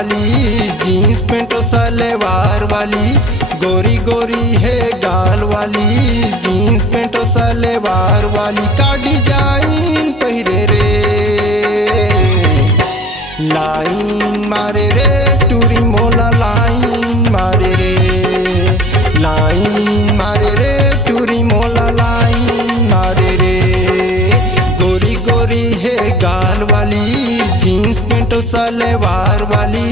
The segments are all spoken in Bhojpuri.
वाली, जीन्स पेंट और सलवार वाली, गोरी गोरी है गाल वाली, जीन्स पेंट और सलवार वाली का डिजाइन पहिरे रे, लाइन मारे रे टूरी मोला लाइन मारे रे, लाइन मारे रे टूरी मोला लाइन मारे रे। गोरी गोरी है गाल वाली, जीन्स पेंट और सलवार वाली,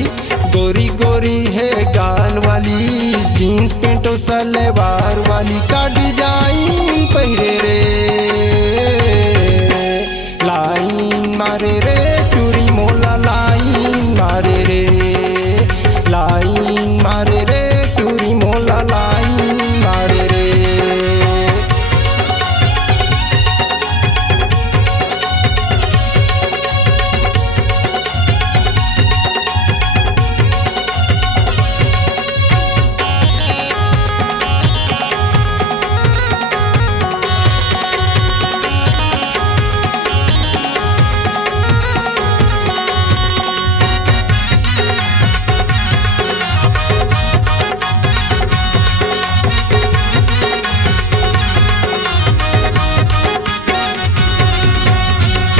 गोरी गोरी है गाल वाली, जीन्स पेंट और सलवार वाली का डिजाइन पहिरे रे, लाइन मारे रे टूरी मोला लाइन मारे रे, लाइन मारे रे टूरी मोला लाइन मारे रे।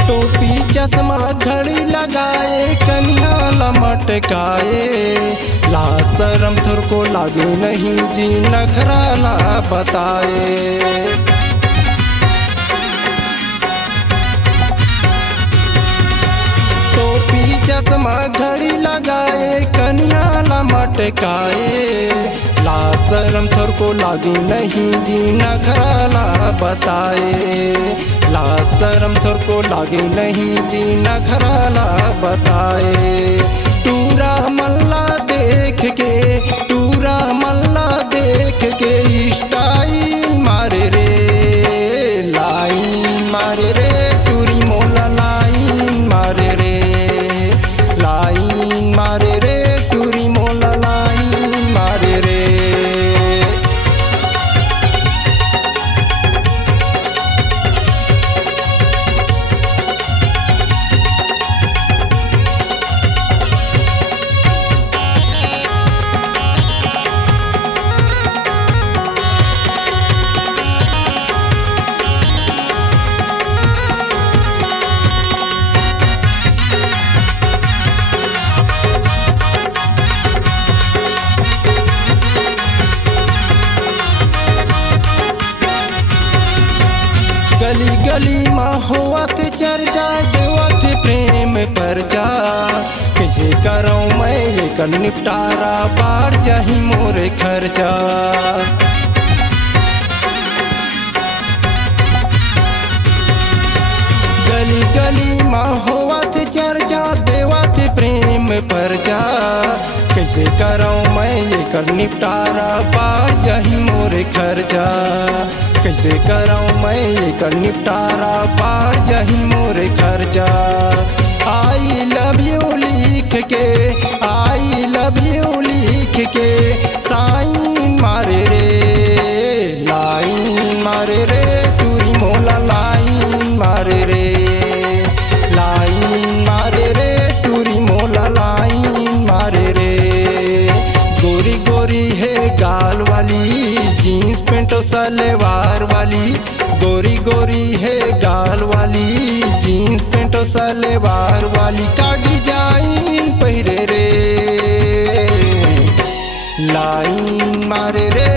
टोपी चश्मा घड़ी लगाए कन्या लमटकाए, ला शरम थोर को लागे नहीं जी नखरा ला बताए। टोपी चश्मा घड़ी लगाए कन्या लमटकाए, ला शरम थोर को लागे नहीं जी नखरा ला बताए, ला शरम थोर को लागे नहीं जी नखरा ला बताए। टूरा मल्ला देख के, टूरा मल्ला देख के स्टाइल मारे रे, लाइन मारे रे टूरी मोला लाइन मारे रे, लाइन मारे रे टूरी मोला लाइन मारे रे। गली गली माँ होवत चर्चा, देवत प्रेम पर जा, कैसे करऊँ मैं ये कर निपटारा, बाढ़ जाही मोरे खर्चा। गली गली माँ होवत चर्चा, देवत प्रेम पर जा, कैसे करऊँ मैं ये कर निपटारा, बाढ़ जाही मोरे खर्चा, कैसे करऊँ मैं ये कर निपटारा, बाढ़ जाही मोरे खर्चा। आई लव यू लिख के, आई लव यू लिख के साइन मारे रे, लाइन मारे रे टूरी मोला लाइन मारे रे, लाइन मारे रे टूरी मोला लाइन मारे रे। गोरी गोरी है गाल वाली, जीन्स पेंट और सलवार वाली, गोरी गोरी है गाल वाली, जीन्स पेंट और सलवार वाली का डिजाइन पहिरे रे, लाइन मारे रे